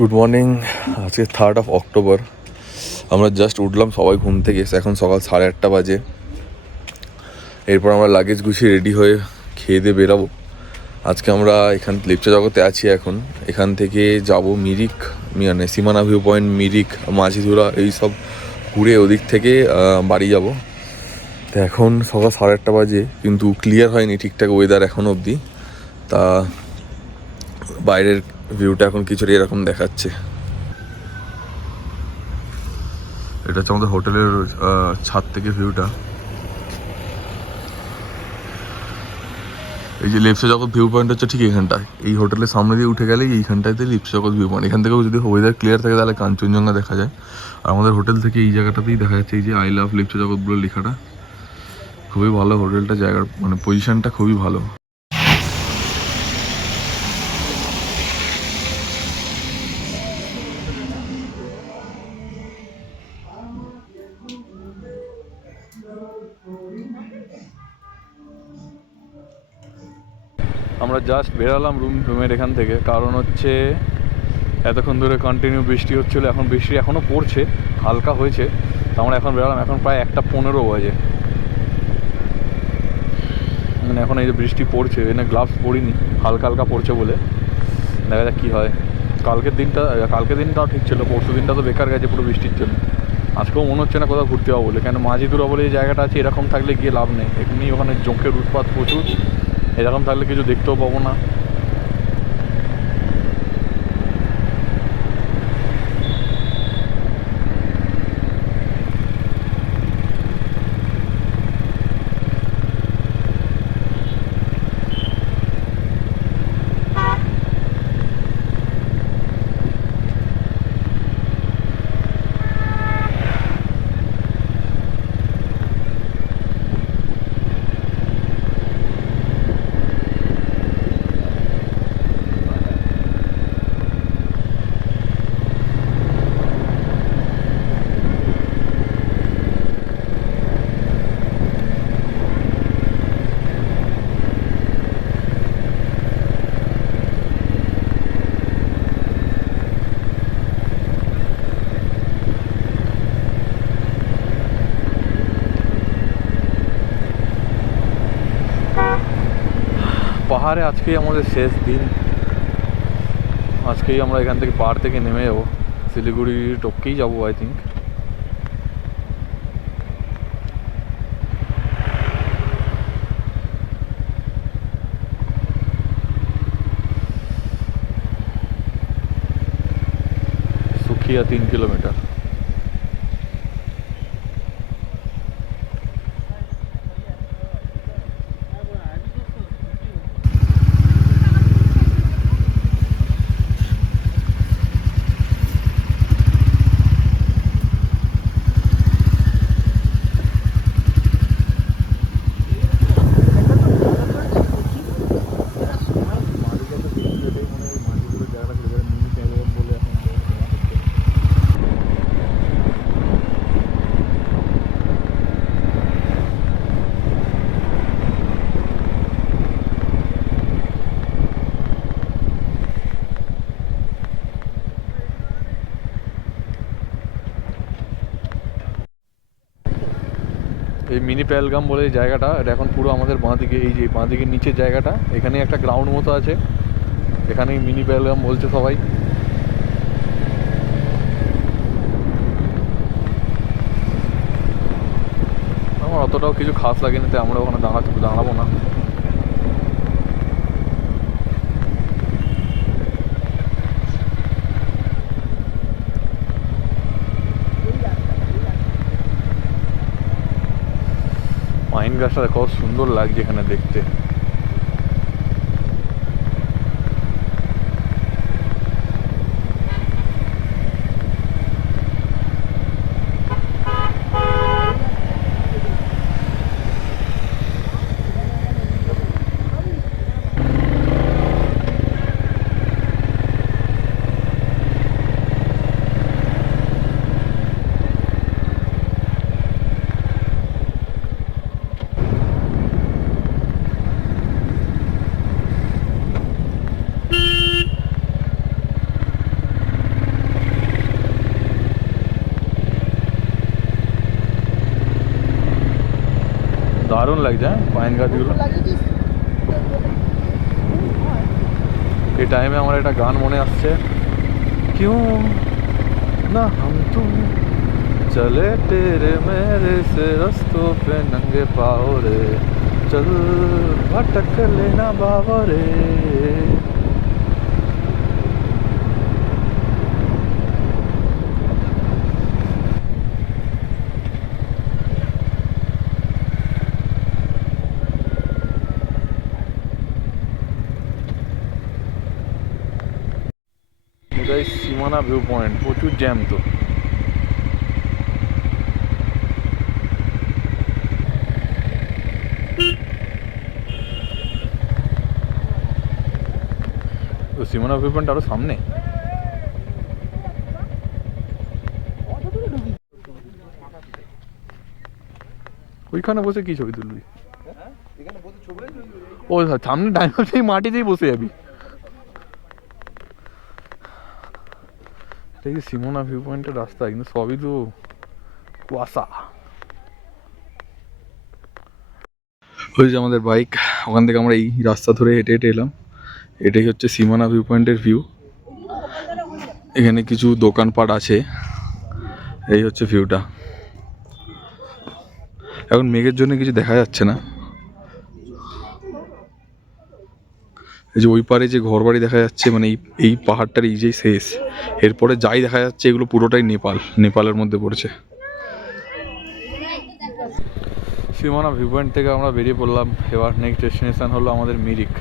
Good morning. আজকে 3rd October. আমরা just উঠলাম সবাই ঘুম থেকে, এখন সকাল 8:30 বাজে। এরপর আমরা লাগেজ গুছিয়ে রেডি হয়ে খেয়ে দিয়ে বেরাবো। আজকে আমরা এখান লেপচা জগতে আছি। এখন এখান থেকে যাব মিরিক, মানে সীমানা ভিউ পয়েন্ট, মিরিক, মাঝিধুরা, এইসব ঘুরে ওদিক থেকে বাড়ি যাব। তো এখন সকাল 8:30 বাজে, কিন্তু ক্লিয়ার হয়নি ঠিকঠাক ওয়েদার এখন অবধি। তা বাইরের ভিউটা এখন কিছুটা এরকম দেখাচ্ছে। এটা হচ্ছে আমাদের হোটেলের ছাদ থেকে ভিউটা। এই যে লেপচা জগৎ ভিউ পয়েন্ট হচ্ছে ঠিক এখানটায়, এই হোটেলের সামনে দিয়ে উঠে গেলেই এইখানটাতে লেপচা জগৎ ভিউ পয়েন্ট। এখান থেকেও যদি ওয়েদার ক্লিয়ার থাকে তাহলে কাঞ্চনজঙ্ঘা দেখা যায়। আর আমাদের হোটেল থেকে এই জায়গাটাতেই দেখা যাচ্ছে এই যে আই লাভ লেপচা জগৎ বলে লেখাটা। খুবই ভালো হোটেলটা, জায়গার মানে পজিশনটা খুবই ভালো। আমরা জাস্ট বেরালাম রুমের এখান থেকে, কারণ হচ্ছে এতক্ষণ ধরে কন্টিনিউ বৃষ্টি হচ্ছিলো। এখন বৃষ্টি এখনও পড়ছে, হালকা হয়েছে। তো আমরা এখন বেরালাম, এখন প্রায় 1:15 বাজে। মানে এখন এই যে বৃষ্টি পড়ছে, এনে গ্লাভস পরিনি, হালকা হালকা পড়ছে বলে। দেখা যাক কী হয়। কালকের দিনটাও ঠিক ছিল, পরশু দিনটা তো বেকার গেছে পুরো বৃষ্টির জন্য। আজকেও মনে হচ্ছে না কোথাও ঘুরতে যাবো বলে, কেন মাঝিদুরা বলে এই জায়গাটা আছে, এরকম থাকলে গিয়ে লাভ নেই। এমনি ওখানে জোঁকের উৎপাত প্রচুর, এরকম থাকলে কিছু দেখতেও পাবো না। পাহাড়ে আজকেই আমাদের শেষ দিন। আজকেই আমরা এখান থেকে পাহাড় থেকে নেমে যাবো, শিলিগুড়ি টপকেই যাবো আই থিঙ্ক। সুখিয়া 3 কিলোমিটার। এই মিনি পেহেলগাম বলে এই জায়গাটা, এটা এখন পুরো আমাদের বাঁদিকে, এই যে বাঁদিকের নিচের জায়গাটা, এখানে একটা গ্রাউন্ড মতো আছে, এখানেই মিনি পেহেলগাম বলছে সবাই। আমার অতটাও কিছু খাস লাগেনি, তাই আমরা ওখানে দাঁড়াবো না। পাইন গাছটা কত সুন্দর লাগছে এখানে দেখতে। দারুণ লাগছে। হ্যাঁ, পাইন গাছগুলো। এই টাইমে আমার একটা গান মনে আসছে, কিউ না হাম তুম চলে তেরে মেরে সে রাস্তোं पे नंगे पाँव रे, चल भटक लेना बावरे। এটাই সীমানা ভিউ পয়েন্ট, প্রচুর জ্যাম তো। সীমানা ভিউ পয়েন্ট আরো সামনে। ওইখানে বসে কি ছবি তুলবি? ও সামনে ডাইনোসর, সেই মাটিতেই বসে যাবি। এটা কি সীমানা ভিউ পয়েন্টের রাস্তা? কিন্তু সবই তো কুয়াশা। ওই যে আমাদের বাইক, ওখান থেকে আমরা এই রাস্তা ধরে হেঁটে হেঁটে এলাম। এটাই হচ্ছে সীমানা ভিউ পয়েন্টের ভিউ। এখানে কিছু দোকানপাট আছে। এই হচ্ছে ভিউটা। এখন মেঘের জন্য কিছু দেখা যাচ্ছে না। এই যে ওই পারে যে ঘর বাড়ি দেখা যাচ্ছে, মানে এই পাহাড়টার এই যে শেষ, এরপরে যাই দেখা যাচ্ছে এগুলো পুরোটাই নেপালের মধ্যে পড়ছে। সীমানা ভিউ পয়েন্ট থেকে আমরা বেরিয়ে পড়লাম। এবার নেক্সট ডেস্টিনেশন হলো আমাদের মিরিক।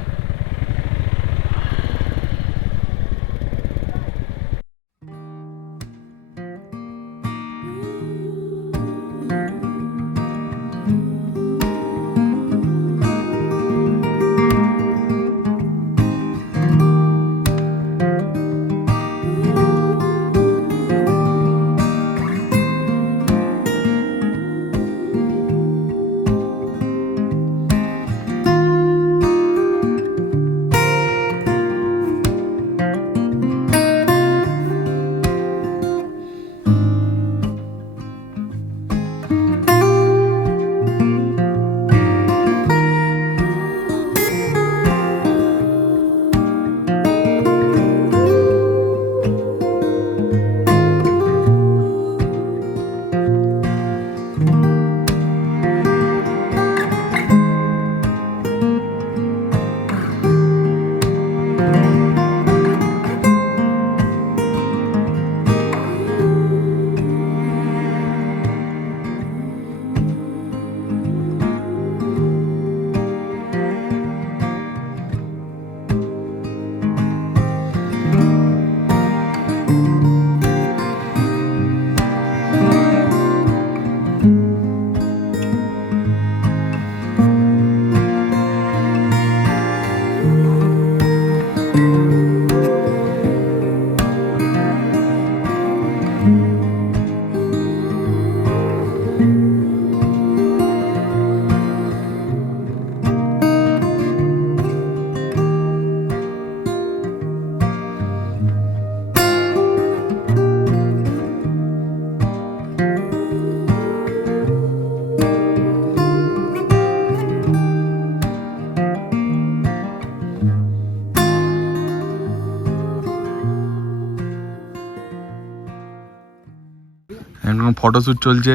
এখন ফটোশ্যুট চলছে,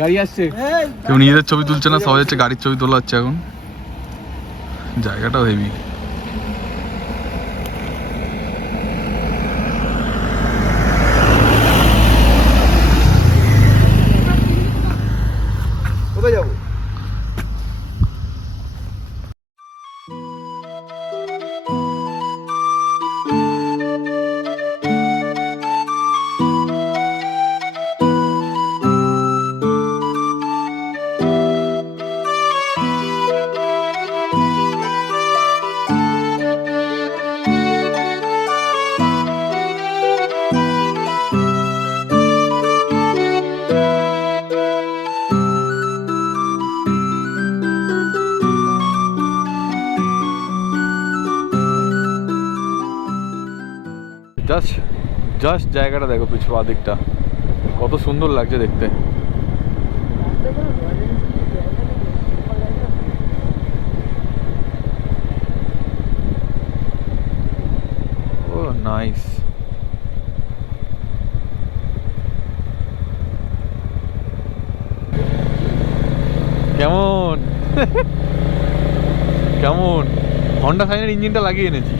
গাড়ি আসছে। কেউ নিজেদের ছবি তুলছে না, সবাই হচ্ছে গাড়ির ছবি তোলা হচ্ছে এখন। জায়গাটাও হেভি। কোথায় যাবো? জাস্ট জাস্ট জায়গাটা দেখো, পিছু দিকটা কত সুন্দর লাগছে দেখতে। নাইস। কেমন কেমন হন্ডা সাইনের ইঞ্জিনটা লাগিয়ে এনেছি।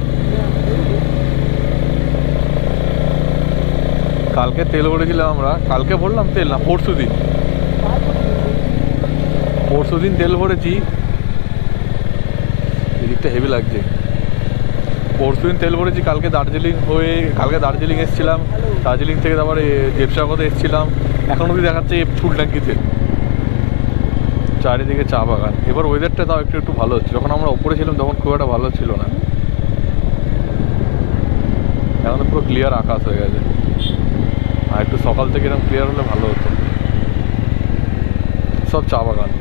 কালকে তেল ভরেছিলাম আমরা, কালকে ভরলাম তেল না পরশু দিন তেল ভরেছি। এদিকটা হেভি লাগছে। পরশু দিন তেল ভরেছি, কালকে দার্জিলিং এসেছিলাম, দার্জিলিং থেকে তারপরে দেবসাগরে এসেছিলাম, এখন অবধি দেখাচ্ছে ফুল ট্যাঙ্কি তেল। চারিদিকে চা বাগান। এবার ওয়েদারটা তাও একটু ভালো হচ্ছে, যখন আমরা ওপরে ছিলাম তখন খুব একটা ভালো ছিল না, এখন তো পুরো ক্লিয়ার আকাশ হয়ে গেছে। আর একটু সকাল থেকে এরকম ক্লিয়ার হলে ভালো হতো। সব চা বাগান।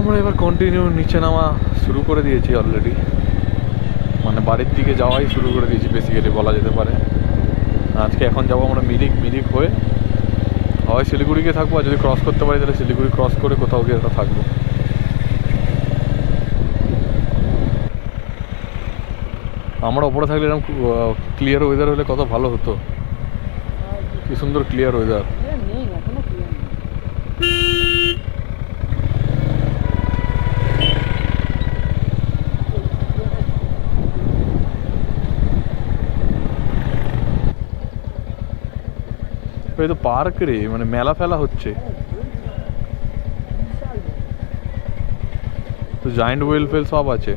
আমরা এবার কন্টিনিউ নিচে নামা শুরু করে দিয়েছি অলরেডি, মানে বাড়ির দিকে যাওয়াই শুরু করে দিয়েছি বেসিক্যালি বলা যেতে পারে। আজকে এখন যাবো আমরা মিরিক হয়ে, হয় শিলিগুড়িকে থাকবো, আর যদি ক্রস করতে পারি তাহলে শিলিগুড়ি ক্রস করে কোথাও গিয়ে একটা থাকবো। আমরা ওপরে থাকলে এরকম ক্লিয়ার ওয়েদার হলে কত ভালো হতো, কি সুন্দর ক্লিয়ার ওয়েদার। এই তো পার্ক রে, মানে মেলা ফেলা হচ্ছে তো, জায়ান্ট হুইল ফেল সব আছে।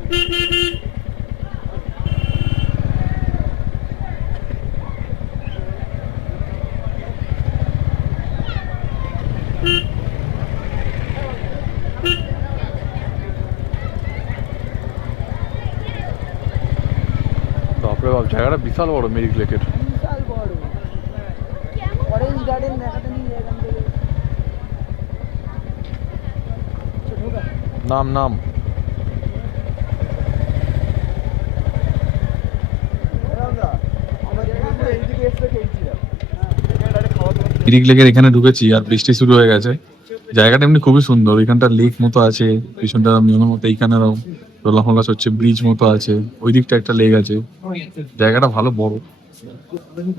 বাপরে বাপ, জায়গাটা বিশাল বড় মিরিক লেকের। নাম মিরিক লেকের এখানে ঢুকেছি আর বৃষ্টি শুরু হয়ে গেছে। জায়গাটা এমনি খুবই সুন্দর, এখানটা লেক মতো আছে, পিছনটা মতো এইখানে দোলা ফোলা হচ্ছে, ব্রিজ মতো আছে, ওই দিকটা একটা লেক আছে। জায়গাটা ভালো বড়।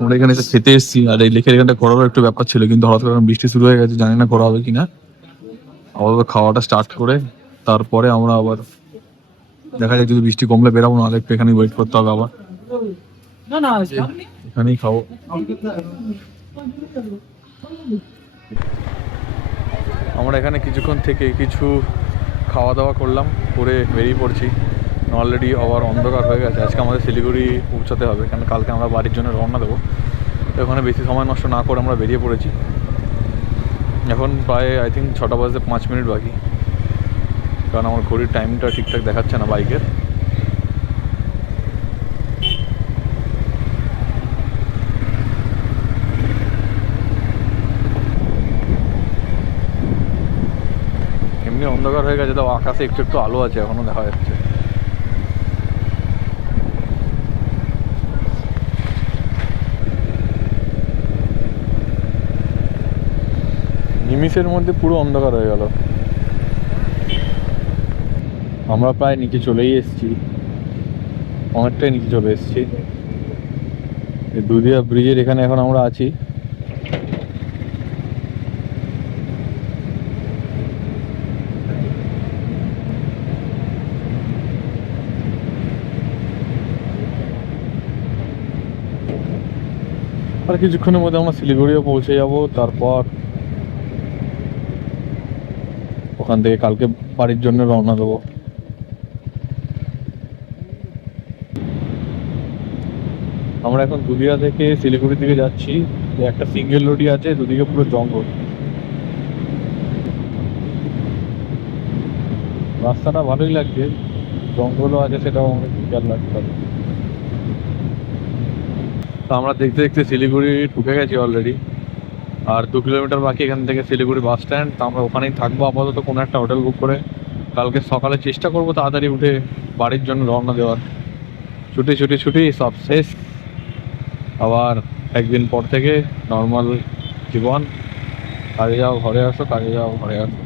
আমরা এখানে এসে খেতে এসেছি, আর এই লেকের এখানটা ঘোরারও একটু ব্যাপার ছিল, কিন্তু হঠাৎ করে বৃষ্টি শুরু হয়ে গেছে, জানি না ঘোরা হবে কিনা। আবার খাওয়াটা স্টার্ট করে তারপরে আমরা আবার দেখা যায়, যদি বৃষ্টি কমলে বেরাবো, নাহলে একটু এখানে ওয়েট করতে হবে আবার। এখানেই খাবো। আমরা এখানে কিছুক্ষণ থেকে কিছু খাওয়া দাওয়া করলাম, করে বেরিয়ে পড়ছি। অলরেডি আবার অন্ধকার হয়ে গেছে। আজকে আমাদের শিলিগুড়ি পৌঁছাতে হবে, কারণ কালকে আমরা বাড়ির জন্য রওনা দেবো। তো ওখানে বেশি সময় নষ্ট না করে আমরা বেরিয়ে পড়েছি। এখন প্রায় আই থিঙ্ক 6টা বাজতে 5 মিনিট বাকি, কারণ আমার ঘড়ির টাইমটা ঠিকঠাক দেখাচ্ছে না বাইকের। এমনি অন্ধকার হয়ে গেছে, তো আকাশে একটু আলো আছে, এখনো দেখা যাচ্ছে। নিমিষের মধ্যে পুরো অন্ধকার হয়ে গেল। আমরা প্রায় নিচে চলেই এসেছি, অনেকটাই নিচে চলে এসেছি। দুধিয়া ব্রিজের এখানে এখন আমরা আছি। আর কিছুক্ষণের মধ্যে আমরা শিলিগুড়িও পৌঁছে যাব, তারপর ওখান থেকে কালকে বাড়ির জন্য রওনা দেবো। আমরা এখন দুধিয়া থেকে শিলিগুড়ির দিকে যাচ্ছি। একটা সিঙ্গেল রোডই আছে, দুদিকে পুরো জঙ্গল। রাস্তাটা ভালোই লাগছে, জঙ্গলও আছে, সেটাও আমাকে খেয়াল রাখতে হবে। তো আমরা দেখতে দেখতে শিলিগুড়ি ঢুকে গেছি অলরেডি, আর 2 কিলোমিটার বাকি এখান থেকে শিলিগুড়ি বাস স্ট্যান্ড। তো আমরা ওখানেই থাকবো আপাতত, কোনো একটা হোটেল বুক করে। কালকে সকালে চেষ্টা করবো তাড়াতাড়ি উঠে বাড়ির জন্য রওনা দেওয়ার। ছুটি ছুটি ছুটি সব শেষ, আবার একদিন পর থেকে নর্মাল জীবন। কাজে যাও ঘরে আসো, কাজে যাও ঘরে আসো।